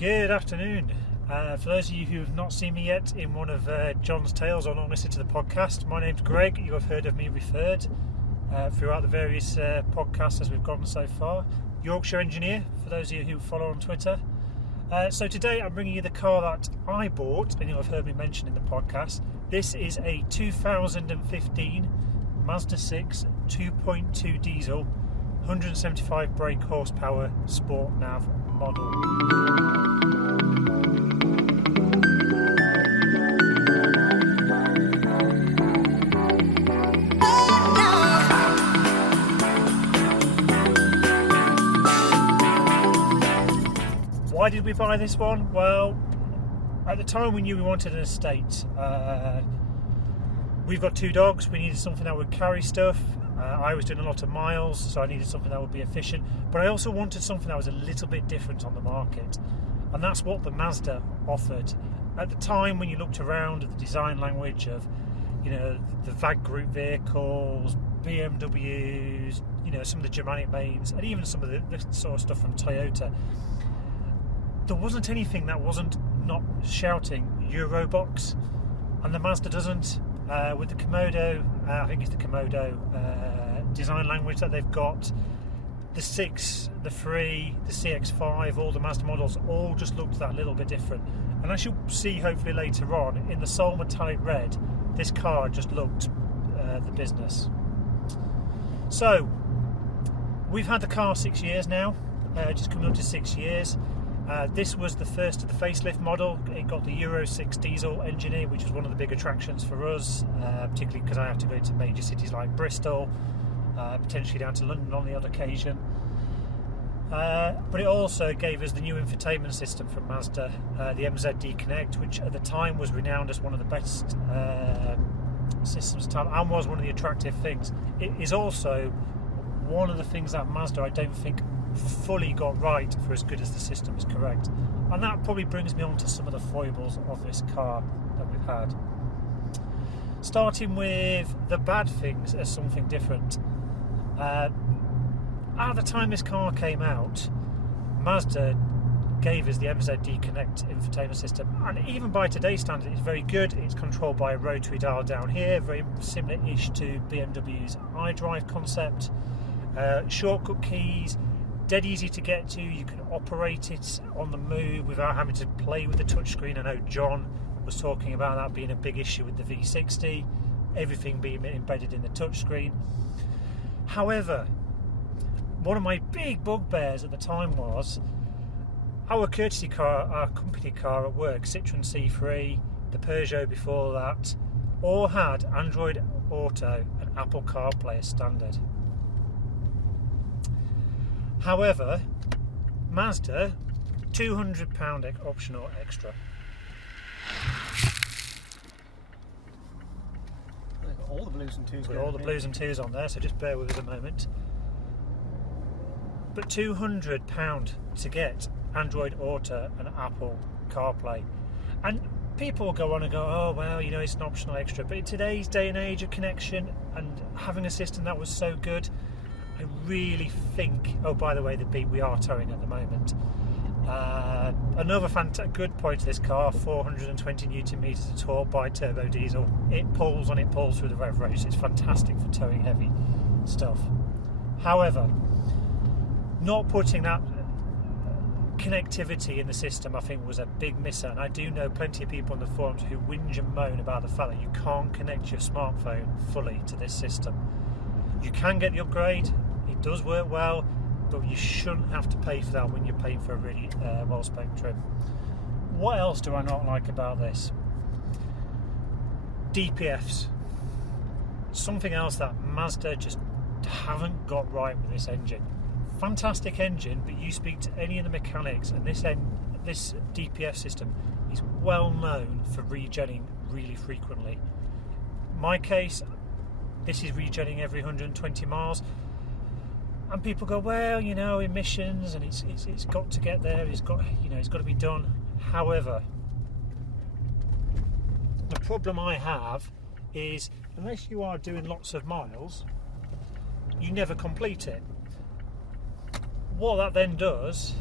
Good afternoon. For those of you who have not seen me yet in one of John's Tales or not listened to the podcast, my name's Greg. You have heard of me referred throughout the various podcasts as we've gone so far. Yorkshire engineer, for those of you who follow on Twitter. So today I'm bringing you the car that I bought, and you'll have heard me mention in the podcast. This is a 2015 Mazda 6 2.2 diesel, 175 brake horsepower sport nav model. Why did we buy this one? Well, at the time we knew we wanted an estate. We've got two dogs, we needed something that would carry stuff. I was doing a lot of miles, so I needed something that would be efficient, but I also wanted something that was a little bit different on the market, and that's what the Mazda offered. At the time, when you looked around at the design language of, the VAG group vehicles, BMWs, some of the Germanic mains, and even some of the sort of stuff from Toyota, there wasn't anything that wasn't not shouting Eurobox, and the Mazda doesn't. With the Komodo, I think it's the Komodo design language that they've got, the 6, the 3, the CX-5, all the Mazda models all just looked that little bit different. And as you'll see hopefully later on, in the Soul Metallic Red, this car just looked the business. So, we've had the car 6 years now, just coming up to 6 years. This was the first of the facelift model. It got the Euro 6 diesel engine in, which was one of the big attractions for us, particularly because I have to go to major cities like Bristol, potentially down to London on the odd occasion. But it also gave us the new infotainment system from Mazda, the MZD Connect, which at the time was renowned as one of the best systems at the time, and was one of the attractive things. It is also one of the things that Mazda, I don't think, fully got right for as good as the system is correct, and that probably brings me on to some of the foibles of this car that we've had. Starting with the bad things as something different. At the time this car came out, Mazda gave us the MZD Connect infotainment system, and even by today's standard it's very good. It's controlled by a rotary dial down here, very similar-ish to BMW's iDrive concept. Shortcut keys, dead easy to get to. You can operate it on the move without having to play with the touchscreen. I know John was talking about that being a big issue with the V60, everything being embedded in the touchscreen. However, one of my big bugbears at the time was our courtesy car, our company car at work, Citroen C3, the Peugeot before that, all had Android Auto and Apple CarPlay as standard. However, Mazda, £200 optional extra. They've got all the blues and twos. Got all the blues and twos on there, so just bear with us a moment. But £200 to get Android Auto and Apple CarPlay. And people will go on and go, oh well, it's an optional extra. But in today's day and age of connection and having a system that was so good, I really think. Oh, by the way, the beat we are towing at the moment. Another good point to this car: 420 Newton meters of torque by turbo diesel. It pulls through the rev race. It's fantastic for towing heavy stuff. However, not putting that connectivity in the system, I think, was a big misser. And I do know plenty of people on the forums who whinge and moan about the fact that you can't connect your smartphone fully to this system. You can get the upgrade. It does work well, but you shouldn't have to pay for that when you're paying for a really well-spec trim. What else do I not like about this? DPFs. Something else that Mazda just haven't got right with this engine. Fantastic engine, but you speak to any of the mechanics, and this DPF system is well known for regenning really frequently. In my case, this is regenning every 120 miles, and people go, well, emissions, and it's got to get there. It's got to be done. However, the problem I have is, unless you are doing lots of miles, you never complete it. What that then does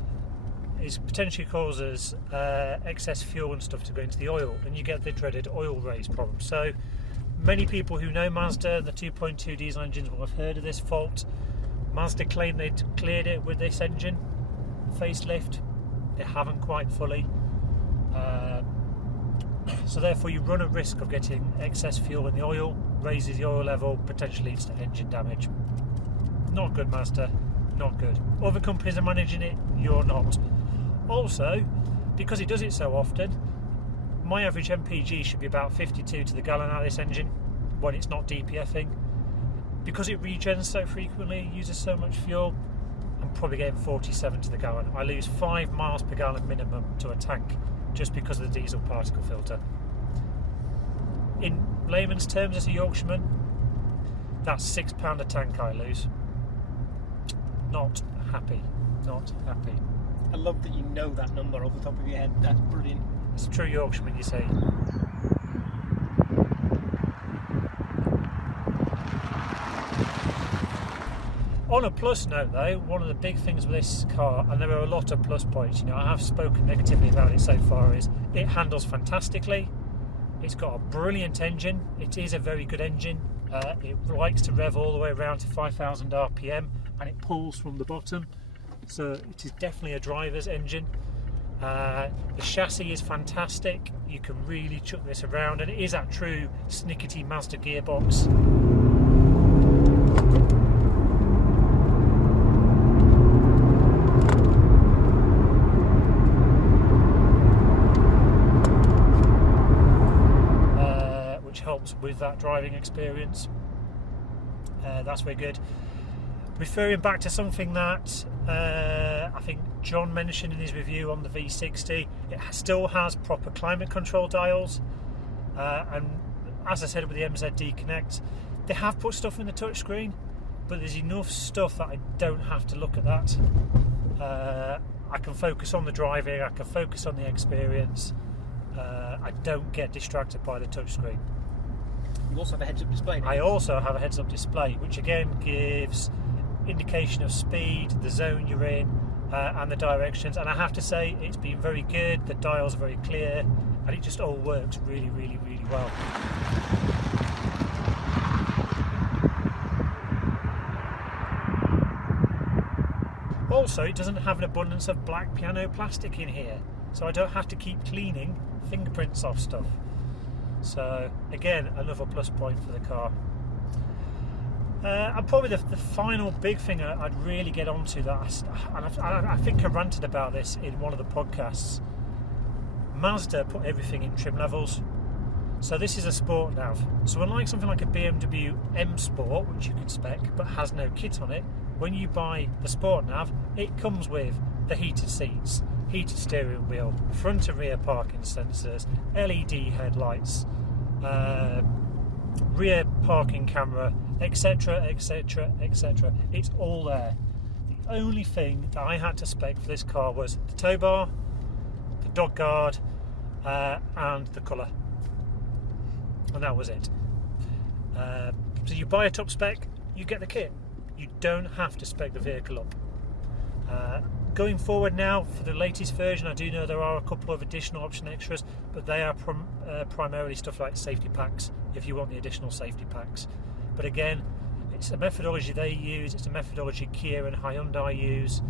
is potentially causes excess fuel and stuff to go into the oil, and you get the dreaded oil raise problem. So many people who know Mazda and the 2.2 diesel engines will have heard of this fault. Mazda claim they'd cleared it with this engine facelift. They haven't quite fully. So therefore you run a risk of getting excess fuel in the oil, raises the oil level, potentially leads to engine damage. Not good, Mazda, not good. Other companies are managing it, you're not. Also, because it does it so often, my average MPG should be about 52 to the gallon out of this engine when it's not DPFing. Because it regens so frequently, uses so much fuel, I'm probably getting 47 to the gallon. I lose 5 miles per gallon minimum to a tank just because of the diesel particle filter. In layman's terms, as a Yorkshireman, that's £6 a tank I lose. Not happy, not happy. I love that you know that number off the top of your head. That's brilliant. It's a true Yorkshireman, you see. On a plus note though, one of the big things with this car, and there are a lot of plus points, I have spoken negatively about it so far, is it handles fantastically. It's got a brilliant engine. It is a very good engine. It likes to rev all the way around to 5,000 RPM, and it pulls from the bottom, so it is definitely a driver's engine. The chassis is fantastic. You can really chuck this around, and it is that true snickety Mazda gearbox. Helps with that driving experience. That's very good. Referring back to something that I think John mentioned in his review on the V60, it still has proper climate control dials, and as I said with the MZD Connect, they have put stuff in the touchscreen, but there's enough stuff that I don't have to look at that. I can focus on the driving, I can focus on the experience. I don't get distracted by the touchscreen. You also have a heads-up display. I also have a heads-up display, which again gives indication of speed, the zone you're in, and the directions. And I have to say, it's been very good. The dials are very clear, and it just all works really, really, really well. Also, it doesn't have an abundance of black piano plastic in here, so I don't have to keep cleaning fingerprints off stuff. So again, another plus point for the car. And probably the final big thing I'd really get onto, that I think I ranted about this in one of the podcasts. Mazda put everything in trim levels. So this is a sport nav. So unlike something like a BMW M Sport, which you can spec but has no kit on it, when you buy the sport nav, it comes with the heated seats, heated steering wheel, front and rear parking sensors, LED headlights, rear parking camera, etc, etc, etc. It's all there. The only thing that I had to spec for this car was the tow bar, the dog guard, and the colour, and that was it. So you buy a top spec, you get the kit. You don't have to spec the vehicle up. Going forward now, for the latest version, I do know there are a couple of additional option extras, but they are primarily stuff like safety packs, if you want the additional safety packs. But again, it's a methodology they use, it's a methodology Kia and Hyundai use,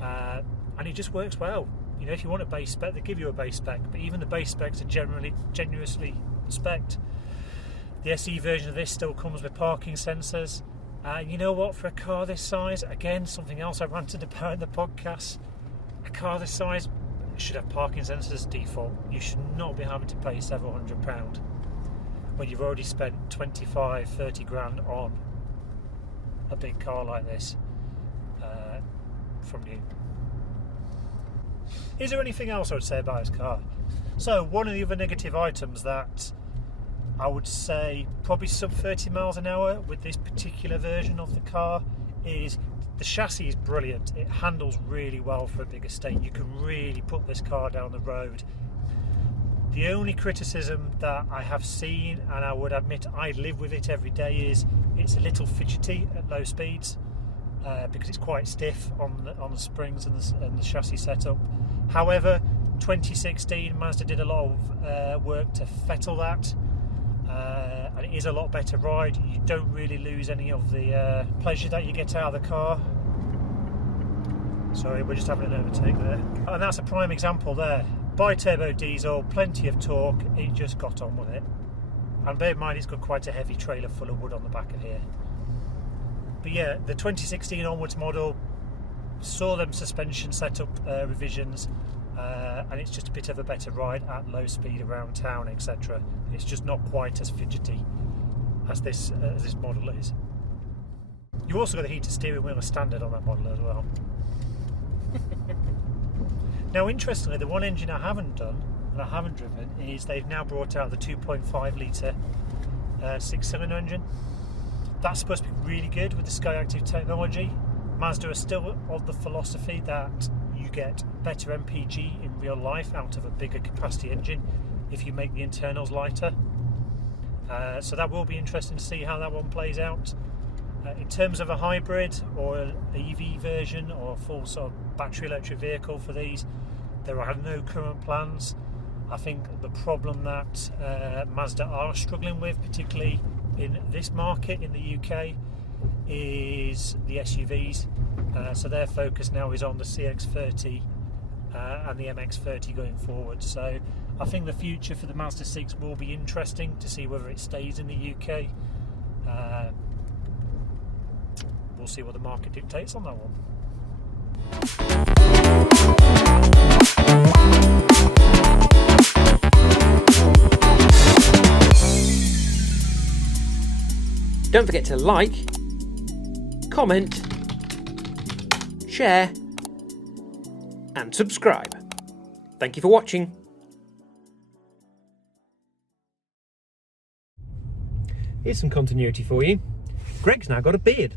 and it just works well. If you want a base spec, they give you a base spec, but even the base specs are generously spec'd. The SE version of this still comes with parking sensors. You know what, for a car this size, again, something else I ranted about in the podcast, a car this size should have parking sensors default. You should not be having to pay several £100 when you've already spent 25-30 grand on a big car like this from new. Is there anything else I would say about this car? So one of the other negative items that I would say probably sub 30 miles an hour with this particular version of the car is the chassis is brilliant. It handles really well for a big estate. You can really put this car down the road. The only criticism that I have seen, and I would admit I live with it every day, is it's a little fidgety at low speeds. because it's quite stiff on the springs and the chassis setup. However, 2016 Mazda did a lot of work to fettle that, and it is a lot better ride. You don't really lose any of the pleasure that you get out of the car. Sorry, we're just having an overtake there. And that's a prime example there. Bi-turbo diesel, plenty of torque, it just got on with it. And bear in mind it's got quite a heavy trailer full of wood on the back of here. But yeah, the 2016 onwards model saw them suspension setup revisions, and it's just a bit of a better ride at low speed around town, etc. It's just not quite as fidgety as this model is. You also got the heated steering wheel as standard on that model as well. Now, interestingly, the one engine I haven't done and I haven't driven is they've now brought out the 2.5 litre 6-cylinder engine. That's supposed to be really good with the Skyactiv technology. Mazda are still of the philosophy that you get better MPG in real life out of a bigger capacity engine if you make the internals lighter. So that will be interesting to see how that one plays out. In terms of a hybrid or an EV version or a full sort of battery electric vehicle for these, there are no current plans. I think the problem that Mazda are struggling with, particularly in this market in the UK, is the SUVs. So their focus now is on the CX-30 and the MX-30 going forward. So I think the future for the Mazda 6 will be interesting to see whether it stays in the UK. We'll see what the market dictates on that one. Don't forget to like, comment, share and subscribe. Thank you for watching. Here's some continuity for you. Greg's now got a beard.